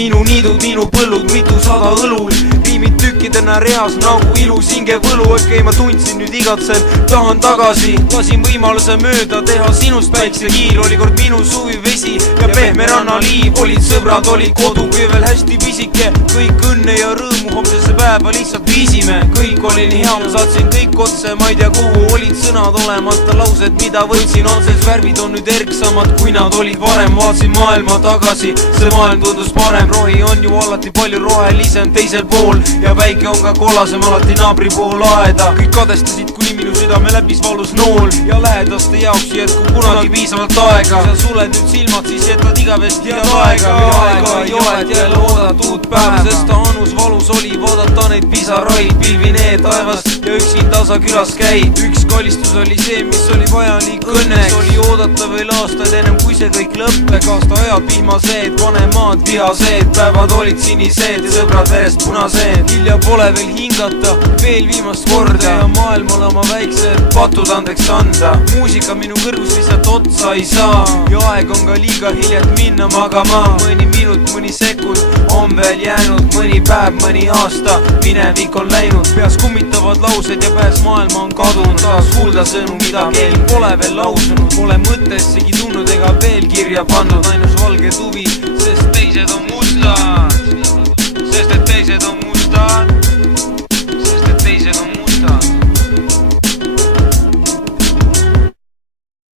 minu niidud, minu põllud, mitusada õlul. Riimid tükkidena reas nagu ilus hingevõlu. Okei, ma tundsin, nüüd igatsen, tahan tagasi. Lasin võimaluse mööda teha sinust päiksekiil. Oli kord minu suvi vesi ja pehme rannaliiv. Olid sõbrad, oli kodu, kui veel hästi pisike. Kõik õnne ja rõõmu homsesse päeva lihtsalt viisime. Kõik oli nii hea, ma saatsin kõik otse, ma ei tea kuhu. Olid sõnad olemata, laused mida võtsin otses. Värvid on nüüd erksamad, kui nad olid varem. Vaatsin maailma tagasi, see maailm tundus parem. Rohi on ju alati palju rohelisem teisel pool ja väike on ka kollasem alati naabri pool aeda. Kõik kadestasid, kuni minu südame läbis valus nool ja lähedaste jaoks jätkub kunagi piisavalt aega. Sa suled nüüd silmad, siis jätad igavesti head aega. Aega ei ole, et jälle oodatud päev, sest ta annus valus oli vaadata neid pisaraid. Pilvinee taevast ja üksin tasa külas käid. Üks kallistus oli see, mis oli vajalik õnneks. Oli oodata veel aastaid ennem kui see kõik lõppeks. Aasta ajad vihmaseed, vanemaad vihased. Päevad olid sinised ja sõbrad verest punased. Hilja pole veel hingata, veel viimast korda ja maailmale oma väiksed patud andeks anda. Muusika minu kõrgus lihtsalt otsa ei saa ja aeg on ka liiga hilja, et minna magama. Mõni minut, mõni sekund on veel jäänud, mõni päev, mõni aasta, minevik on läinud. Peas kummitavad laused ja pääs maailma on kadunud. Taas kuulda sõnu, mida keegi pole veel lausunud. Pole mõttessegi tundnud ega veel kirja pandud, ainus valge tuvi, sest teised on